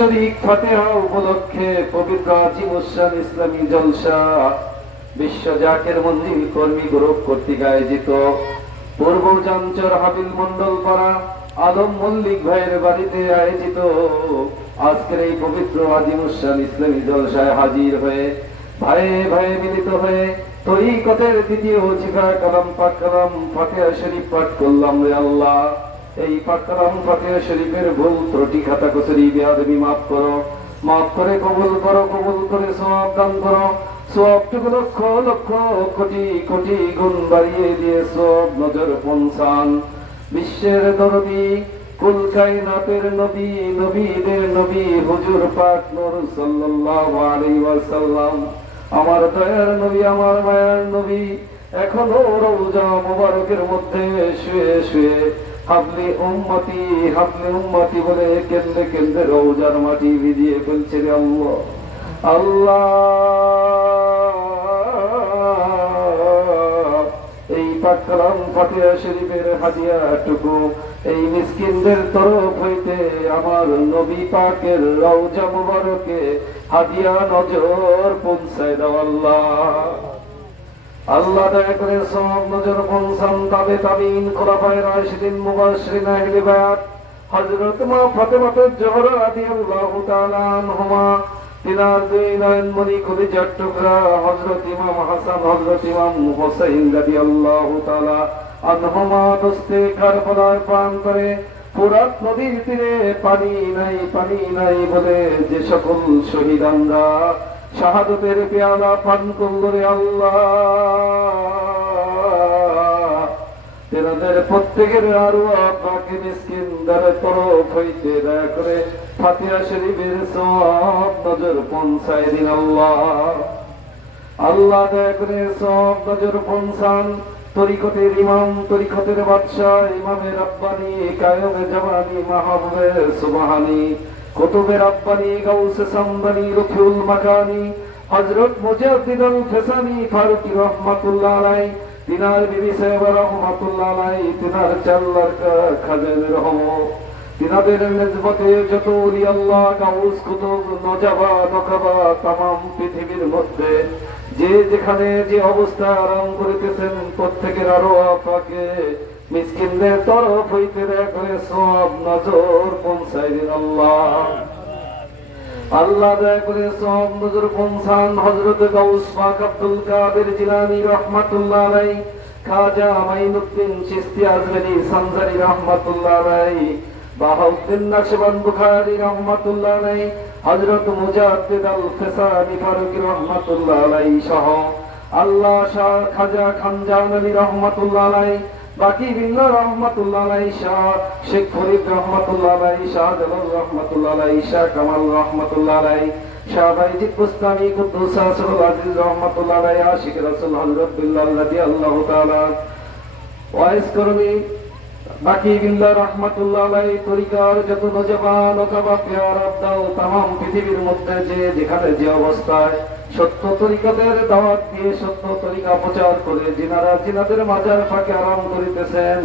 বাৎসরিক ফাতিহা উপলক্ষে পবিত্র আজিমুসান ইসলামী জলসা বিশ্ব জাকের মঞ্জিল কর্মী গ্রুপ কর্তৃক আয়োজিত পূর্ব জাঞ্চর হাবিল মন্ডল পাড়া আলম মল্লিক ভাইয়ের বাড়িতে আয়োজিত আজকের এই পবিত্র আজিমুসান ইসলামী জলসায় হাজির হয়ে ভাইয়ে ভাইয়ে মিলিত হয়ে তরিকতের দ্বিতীয় ওজিফা কালাম পাক কালাম ফাতিহা শরীফ পাঠ করলাম। রে আল্লাহ, এই পাক কালাম ফাতিহা শরীফের ভুল ত্রুটি খাতা কসরি বেয়াদবি মাফ করো, মাফ করে কবুল করো, কবুল করে সওয়াব দান করো, সওয়াবটুকু লক্ষ লক্ষ কোটি কোটি গুণ বাড়িয়ে দিয়ে সব নজর পৌঁছান। বিশ্বের দরদি কুল কায়নাতের নবী, নবীদের নবী হুজুর পাক নূর সাল্লাল্লাহু আলাইহি ওয়াসাল্লাম, আমার দয়ার নবী, আমার মায়ার নবী এখনো রওজা মুবারকের মধ্যে শুয়ে শুয়ে হাবলি উম্মতি বলে কেন্দ্রে কেন্দ্রে রওজার মাটি ভিজিয়ে ফেলছে। রে আল্লাহ, আল্লাহ এই পাক কালাম ফাতিহা শরীফের হাদিয়াটুকু এই মিসকিনদের তরফ হইতে আমার নবী পাকের রওজা মুবারকে হাদিয়া নজর পৌঁছায় দাও। আল্লাহ দয়া করে সব নজর পৌঁছান তাবে তাবিন খোলাফায়ে রাশিদিন মুবাশশিরিন আহলে বায়াত হযরত মা ফাতেমাতুজ জোহরা রাদিয়াল্লাহু তাআলা আনহুমা, তিনার দুই নয়ন মনি কলিজার টুকরা হযরত ইমাম হাসান, হযরত ইমাম হুসাইন রাদিয়াল্লাহু তাআলা আনহুমা দস্তে কারবালায় পান করে ফুরাত নদীর তীরে পানি নাই বলে যে সকল শহীদানরা শাহাদাতের পেয়ালা পান করল। রে আল্লাহ, তেনাদের প্রত্যেকের আরওয়াহ পাকে মিসকিনদের তরফ হইতে দয়া করে ফাতিহা শরীফের সওয়াব নজর পৌঁছায় দিন। আল্লাহ দয়া করে সওয়াব নজর পৌঁছান। তরিকতের ইমাম, তরিকতের বাদশাহ, ইমামে রাব্বানি, কায়েমে জামানি, মাহবুবে সুবহানি, কুতুবে রাব্বানি, গাউসে সামদানি, রফিউল মাকানি, হযরত মুজাদ্দিদ আল ফেসানি ফারুকি রহমাতুল্লাহ আলাইহি, তিনার বিবি সাহেবা রহমাতুল্লাহ আলাইহি, তিনার চাল্লার খাজানে রহমত, তিনাদের নিসবতে যত ওলি আল্লাহ, গাউস, কুতুব, নজাবা, নকাবা তামাম পৃথিবীর মধ্যে যে যেখানে যে অবস্থা আরাম করিতেছেন প্রত্যেকের আরওয়াহ পাকে মিসকিনদের তরফ হইতে দয়া করে সব নজর পৌঁছায় দিন। আল্লাহ দয়া করে সব নজর পৌঁছান। হযরত গাউস পাক আব্দুল কাদের জিলানী রাহমাতুল্লাহ আলাইহি, খাজা মাইনুদ্দিন চিশতি আজমেরি সানজারি রাহমাতুল্লাহ আলাইহি, বাহাউদ্দিন নকশবন্দ বুখারী রাহমাতুল্লাহ আলাইহি, হযরত মুজাদ্দিদ আল ফেসানি ফারুকি রাহমাতুল্লাহ আলাইহি সহ আল্লাহ শাহ খাজা খানজান আলী রাহমাতুল্লাহ আলাইহি, বাকি বিল্লাহ রাহমাতুল্লাহ আলাইহি, শাহ শেখ ফরিদ রাহমাতুল্লাহ আলাইহি, শাহ জালাল রাহমাতুল্লাহ আলাইহি, শাহ কামাল রাহমাতুল্লাহ আলাইহি, শাহ বাইজিদ বুস্তামি কুদ্দুস আসরুল আজিজ রাহমাতুল্লাহ আলাইহি, আশিক রাসূল হযরত বিল্লাহ রাদিয়াল্লাহু তাআলা ওয়াইস কর্মী বাকি বিল্লাহ রাহমাতুল্লাহ আলাইহি, তরিকার যত নওজওয়ান ওকাবা পেয়ারা দাও तमाम পৃথিবীর মধ্যে যে যেখানে যে অবস্থায় সত্য তরিকাদের দাওয়াত দিয়ে সত্য তরিকা প্রচার করে জিনাদের মাজার ফাঁকে আরাম করিতেছেন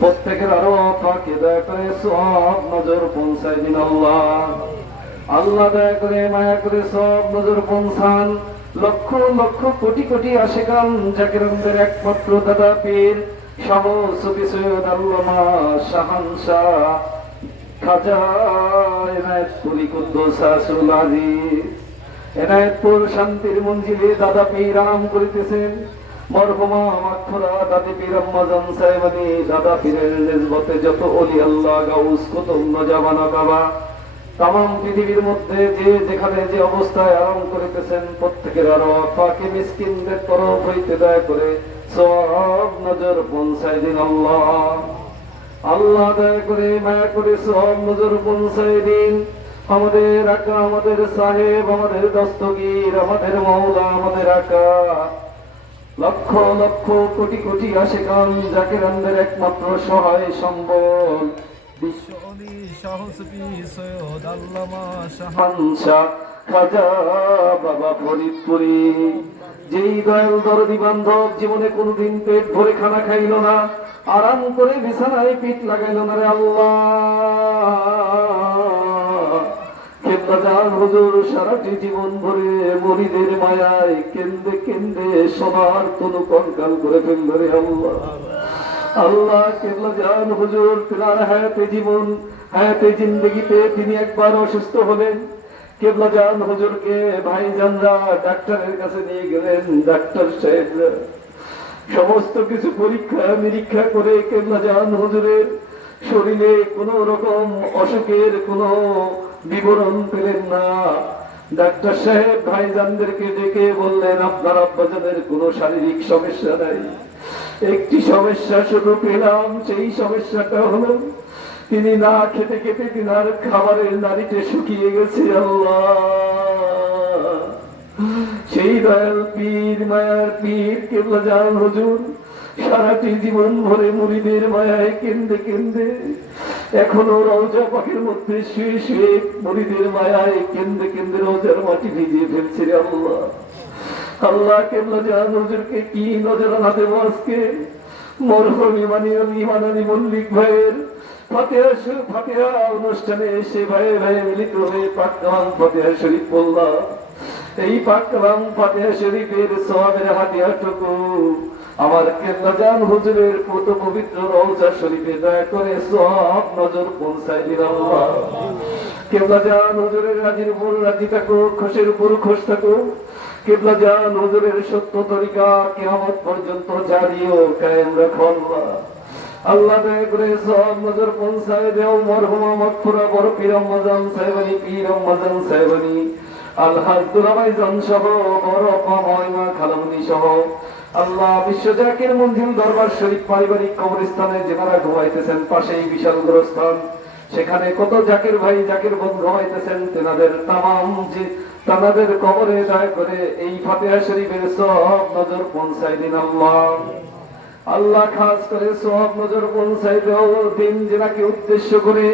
প্রত্যেকের আরওয়াহ পাকে দয়া করে সওয়াব নজর পৌঁছায় দিন। আল্লাহ দয়া করে মায়া করে সওয়াব নজর পৌঁছান। লক্ষ লক্ষ কোটি কোটি আশিকান জাকিরানদের একমাত্র দাদা পীর শাহ সুফি সৈয়দ আল্লামা শাহানশাহ খাজা এনায়েতপুর কুদ্দুস আসরুল আজিজ, এনায়েতপুর শান্তির মঞ্জিলে দাদা পীর আরাম করিতেছেন। মরহুমা মাগফুরা দাদি পীর আম্মাজান সাহেবানী, দাদা পীরের নিসবতে যত ওলি আল্লাহ, গাউস, কুতুব, নজাবানা বাবা तमाम পৃথিবীর মধ্যে যে যেখানে যে অবস্থায় আরাম করিতেছেন প্রত্যেকের আরওয়াহ পাকে মিসকিনদের তরফ হইতে দয়া করে সওয়াব নজর পৌঁছায় দিন। আল্লাহ দয়া করে মায়া করে সওয়াব নজর পৌঁছায় দিন। আমাদের আকা, আমাদের সাহেব, আমাদের দস্তগীর, আমাদের মাওলা, আমাদের আকা, লক্ষ লক্ষ কোটি কোটি আশিকান জাকিরানদের একমাত্র সহায় সম্বল বিশ্ব ওলি শাহ সুফি সৈয়দ আল্লামা শাহানশাহ খাজা বাবা ফরিদপুরি, যেই দয়াল দরদি বান্ধব জীবনে কোনদিন পেট ভরে খানা খাইল না, আরাম করে বিছানায় পিঠ লাগাইল না। রে আল্লাহ, কেবলা জান হুজুর সারাটি জীবন ভরে মুরিদের মায়ায় কেন্দে কেন্দে সোনার তনু কঙ্কাল করে ফেলল রে আল্লাহ। আল্লাহ কেবলা জান হুজুর তিনার হায়াতে জীবন হায়াতে জিন্দগিতে তিনি একবার অসুস্থ হলেন। কেবলা জান হুজুরকে ভাইজানরা ডাক্তারের কাছে নিয়ে গেলেন। ডাক্তার সাহেবরা সমস্ত কিছু পরীক্ষা নিরীক্ষা করে কেবলা জান হুজুরের শরীরে কোন রকম অসুখের কোন বিবরণ পেলেন না। ডাক্তার সাহেব ভাইজানদেরকে ডেকে বললেন, আপনার আব্বাজানের কোনো শারীরিক সমস্যা নাই, একটি সমস্যা শুধু পেলাম। সেই সমস্যাটা হলো তিনি না খেতে খেতে তিনার খাবারের নাড়িতে শুকিয়ে গেছে। আল্লাহ, সেই দয়াল পীর মায়ার পীর কেবলা জান হুজুর সারাটি জীবন ভরে মুরিদের মায়ায় কেন্দে কেন্দে এখনো রওজা পাখির মধ্যে শুয়ে শুয়ে মুরিদের মায়ায় কেন্দে কেন্দে রওজার মাটি ভিজিয়ে ফেলছে রে আল্লাহ। আল্লাহ কেবলা জান হুজুরকে কি নজরানা দেব আজকে। মরহুম ইমান আলী মল্লিক ভাইয়ের ফাতিহা অনুষ্ঠানে এসে ভাইয়ে ভাইয়ে মিলিত হয়ে পাক কালাম ফাতিহা শরীফ পড়লাম। এই পাক কালাম ফাতিহা শরীফের সওয়াবের হাদিয়াটুকু আমার কেবলা জান হুজুরের কত পবিত্র রওজা শরীফে দয়া করে সওয়াব নজর পৌঁছায় দিন আল্লাহ। কেবলা জান হুজুরের রাজির উপর রাজি থাকো, খুশির উপর খুশ থাকো। কেবলা জান হুজুরের সত্য তরিকা কিয়ামত পর্যন্ত জারি ও কায়েম রাখো আল্লাহ। আল্লাহ দয়া করে সওয়াব নজর পৌঁছায় দেও। মরহুমা মাগফুরা বড় পীর রমজান সাহেবানী পীর রমজান সাহেবানী আলহাজ দুলাভাই জান সহ বড় আপা মহিমা খালামুনি সহ আল্লাহ বিশ্ব জাকির মঞ্জিল দরবার শরীফ পারিবারিক কবরস্থানে যেনারা ঘুমাইতেছেন, পাশেই বিশাল গোরস্থান, সেখানে কত জাকির ভাই জাকির বোন ঘুমাইতেছেন, তাদের কবরে দয়া করে এই ফাতিহা শরীফের সওয়াব নজর পৌঁছায় দিন আল্লাহ। আল্লাহ খাস করে সওয়াব নজর পৌঁছায় দাও। দিন জেনাকে উদ্দেশ্য করে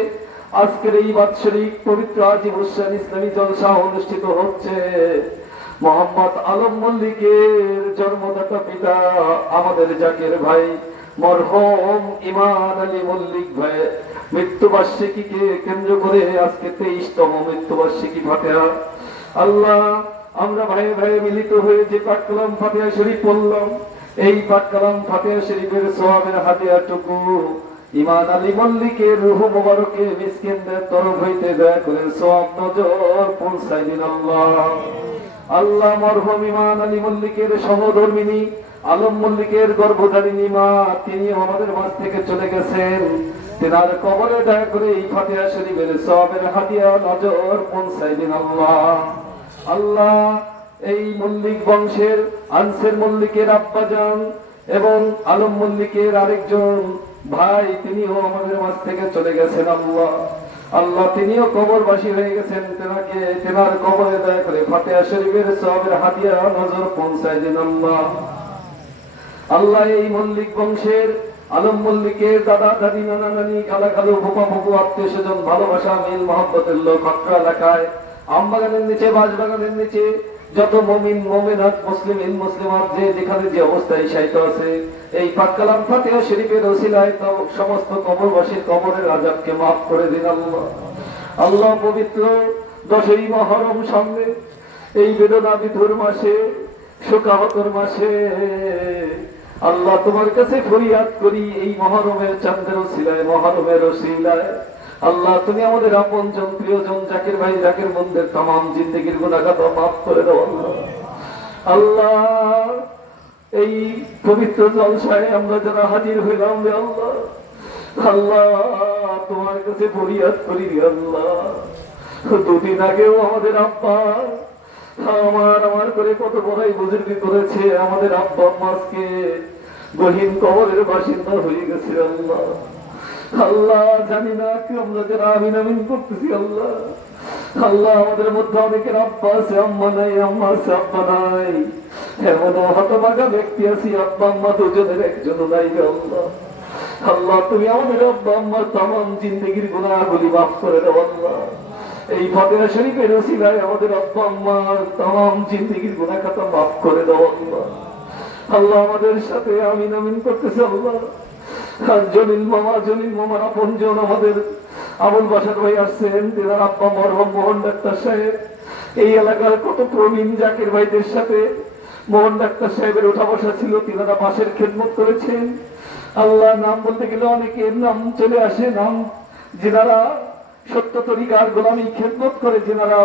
আজকের এই বাৎসরিক পবিত্র আজিম উসান ইসলামী জলসা অনুষ্ঠিত হচ্ছে। মোহাম্মদ আলম মল্লিকের জন্মদাতা পিতা আমাদের জাকির ভাই মরহুম ইমান আলী মল্লিক ভাই মৃত্যুবার্ষিকীকে কেন্দ্র করে আজকে 23তম মৃত্যুবার্ষিকী ফাতিহা। আল্লাহ, আমরা ভাই ভাই মিলিত হয়ে যে পাক কালাম ফাতিহা শরীফ পড়লাম, এই পাক কালাম ফাতিহা শরীফের সওয়াবের হাদিয়াটুকু ইমান আলী মল্লিকের রূহ মুবারকে মিসকিনদের তরফ হইতে দয়া করে সওয়াব নজর পৌঁছায় দিন আল্লাহ। আল্লাহ, মরহুম ইমান আলী মল্লিকের সহধর্মিনী আলম মল্লিকের গর্ভধারিণী মা, তিনি আমাদের মাঝ থেকে চলে গেছেন। তেনার কবরে দয়া করে এই ফাতিহা শরীফের সওয়াবের হাদিয়া নজর পৌঁছায় দিন আল্লাহ। আল্লাহ, এই মল্লিক বংশের আনসের মল্লিকের আব্বাজান এবং আলম মল্লিকের আরেকজন ভাই, তিনিও আমাদের মাঝ থেকে চলে গেছেন আল্লাহ। আল্লাহ, তিনিও কবরবাসী হয়ে গেছেন, তেনার কবরে দয়া করে ফাতিহা শরীফের সওয়াবের হাদিয়া নজর পৌঁছায় দিন আল্লাহ। আল্লাহ, এই মল্লিক বংশের আলম মল্লিকের দাদা দাদি নানা নানি খালা খালু ফুপা ফুপু আত্মীয় স্বজন ভালোবাসা মিল মহব্বতের লোক অত্র এলাকায় আমবাগানের নিচে বাঁশবাগানের নিচে যত মুমিন মুমিনাত মুসলিমিন মুসলিমাত যে যেখানে যে অবস্থায় শায়িত আছে, এই পাক কালাম ফাতিহা শরীফের ওসিলায় সমস্ত কবরবাসীর কবরের আযাবকে মাফ করে দিন আল্লাহ। আল্লাহ, পবিত্র 10ই মুহররম সামনে এই বেদনা বিধুর মাসে শোকাহতর মাসে আল্লাহ তোমার কাছে ফরিয়াদ করি, এই মুহররমের চাঁদের ওসিলায় মুহররমের ওসিলায় আল্লাহ তুমি আমাদের আপনজন প্রিয়জন জাকির ভাই জাকির বোনদের तमाम জিন্দেগীর গুনাহ খাতা মাফ করে দাও আল্লাহ। আল্লাহ, এই পবিত্র জলসায় আমরা যারা হাজির হইলাম রে আল্লাহ, আল্লাহ তোমার কাছে ফরিয়াদ করি রে আল্লাহ। দুদিন আগেও আমাদের আব্বা আমার করে কত বড়াই বুজুর্গি করেছে, আমাদের আব্বা আম্মাকে গহীন কবরের বাসিন্দা হয়ে গেছে আল্লাহ। আল্লাহ, জানি না কি আমরা যারা আমিন আমিন করতেছি আল্লাহ। আল্লাহ, আমাদের মধ্যে অনেকের আব্বা আছে আম্মা নাই, আম্মা আছে আব্বা নাই, এমন হতভাগা ব্যক্তি আছি আব্বা আম্মা দুজনের একজন নাই আল্লাহ। আল্লাহ, তুমি আমাদের আব্বা আম্মার तमाम জিন্দেগীর গুনাহগুলি মাফ করে দাও আল্লাহ। এই ফাতিহা শরীফের ওসিলায় আমাদের আব্বা আম্মার तमाम জিন্দেগীর গুনাহ খাতা মাফ করে দাও আল্লাহ। আল্লাহ, আমাদের সাথে আমিন আমিন করতেছে আল্লাহ। জলিল মামার আপনজন আমাদের আবুল বাসার ভাই আসছেন, তেনার আব্বা মরহম মোহন ডাক্তার সাহেব। এই এলাকার কত প্রবীণ জাকির ভাইদের সাথে মোহন ডাক্তার সাহেবের উঠা বসা ছিল, তিনারা বাসের খেদমত করেছেন। আল্লাহ, নাম বলতে গেলে অনেকের নাম চলে আসে, নাম যেনারা সত্য তরিকার গোলামি খেদমত করে, যেনারা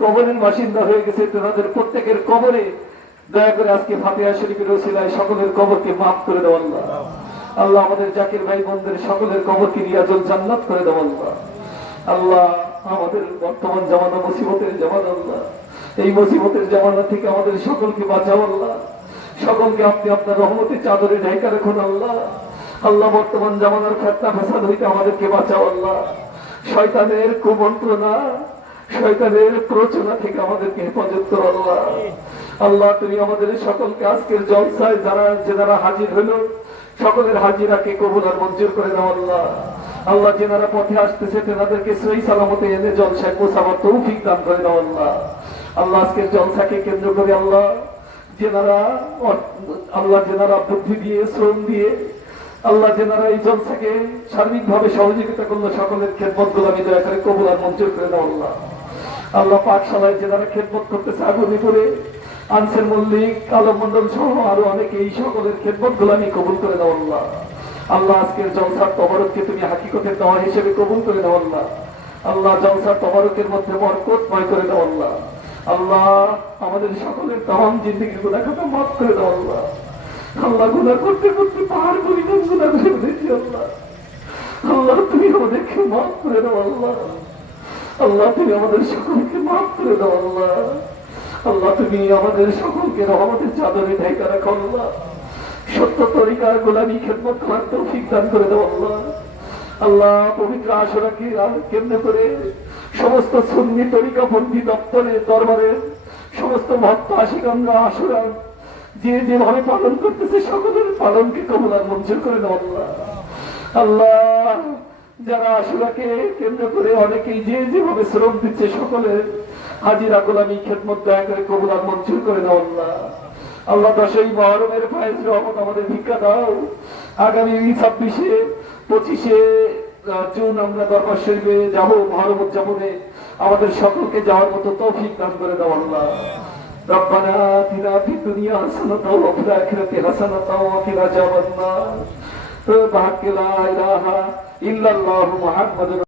কবরের বাসিন্দা হয়ে গেছে, তেনাদের প্রত্যেকের কবরে দয়া করে আজকে ফাতিহা শরীফের ওসিলায় সকলের কবরকে মাফ করে দেওয়া আল্লাহ। আল্লাহ, আমাদের জাকির ভাই বোনদের সকলের কবরকে রিয়াজুল জান্নাত করে দেওয়া আল্লাহ। আল্লাহ, আমাদের বর্তমান জামানা মুসিবতের জামানা আল্লাহ, এই মুসিবতের জামানা থেকে আমাদের সকলকে বাঁচাও আল্লাহ। সকলকে আপনি আপনার রহমতের চাদরে ঢাকা রাখুন আল্লাহ। আল্লাহ, বর্তমান জামানার ফিতনা ফাসাদ হইতে আমাদেরকে বাঁচাও আল্লাহ। শয়তানের কুমন্ত্রণা, শয়তানের প্ররোচনা থেকে আমাদেরকে হেফাজত করো আল্লাহ। আল্লাহ, তুমি আমাদের সকলকে আজকের জলসায় যারা হাজির হলো, সকলের হাজিরাকে কবুল আর মঞ্জুর করে দাও আল্লাহ। আল্লাহ, যেনারা পথে আসতেছে তেনাদেরকে সহি সালামতে এনে জলসায় পৌঁছাবার তৌফিক দান করে দাও আল্লাহ। আল্লাহ, আজকের জলসাকে কেন্দ্র করে আল্লাহ যেনারা বুদ্ধি দিয়ে, শ্রম দিয়ে, আল্লাহ যেনারা এই জলসাকে সার্বিকভাবে সহযোগিতা করলো, সকলের খেদমত গোলামি দয়া করে কবুল আর মঞ্জুর করে দাও আল্লাহ। আল্লাহ, পাঠশালায় যেনারা খেদমত করতেছে আগুনি করে, আনসার মল্লিক, আলম মন্ডল সহ আরো অনেকে, এই সকলের খেদমত গোলামি কবুল করে দাও আল্লাহ। আল্লাহ, আজকের জলসার তবারককে তুমি হাকিকতের দেওয়া হিসেবে কবুল করে দাও আল্লাহ। আল্লাহ, জলসার তবারকের মধ্যে বরকতময় করে দাও আল্লাহ। আল্লাহ, আমাদের সকলের তামাম জিন্দেগির গুনাহ খাতা মাফ করে দাও আল্লাহ। আল্লাহ, গুনাহ করতে করতে পাহাড় পরিমাণ গুনাহ করে ফেলেছি আল্লাহ। আল্লাহ, তুমি আমাদেরকে মাফ করে দাও আল্লাহ। আল্লাহ, তুমি আমাদের সকলকে মাফ করে দাও আল্লাহ। আল্লাহ, তুমি আমাদের সকলকে রহমতের চাদরে ঢাকা রাখো আল্লাহ। সত্য তরিকার গোলামি খেদমত করার তৌফিক দান করে দাও আল্লাহ। আল্লাহ, পবিত্র আশুরাকে কেন্দ্র করে সমস্ত সুন্নি তরিকা বন্দী দপ্তরে দরবারে সমস্ত ভক্ত আশিকানরা আশুরা যে যেভাবে পালন করতেছে, সকলের পালনকে কবুল আর মঞ্জুর করে দাও আল্লাহ। আল্লাহ, যারা আশুরাকে কেন্দ্র করে অনেকেই যে যেভাবে শ্রম দিচ্ছে, সকলের হাজিরা গোলামি খেদমত দয়া করে কবুল আর মঞ্জুর করে দাও আল্লাহ। আল্লাহ, 10ই মুহররমের ফয়েজ রহমত আমাদের ভিক্ষা দাও। আগামী 26-এ 25-এ জুন আমরা দরবার শরীফে যাবো, মুহররম উদযাপনে আমাদের সকলকে যাওয়ার মতো তৌফিক দান করে দাও আল্লাহ। রব্বানা আতিনা ফিদ দুনিয়া হাসানাতাও ওয়া ফিল আখিরাতি হাসানাতাও ওয়া কিনা আযাবান্নার। লা ইলাহা ইল্লাল্লাহু মুহাম্মাদুর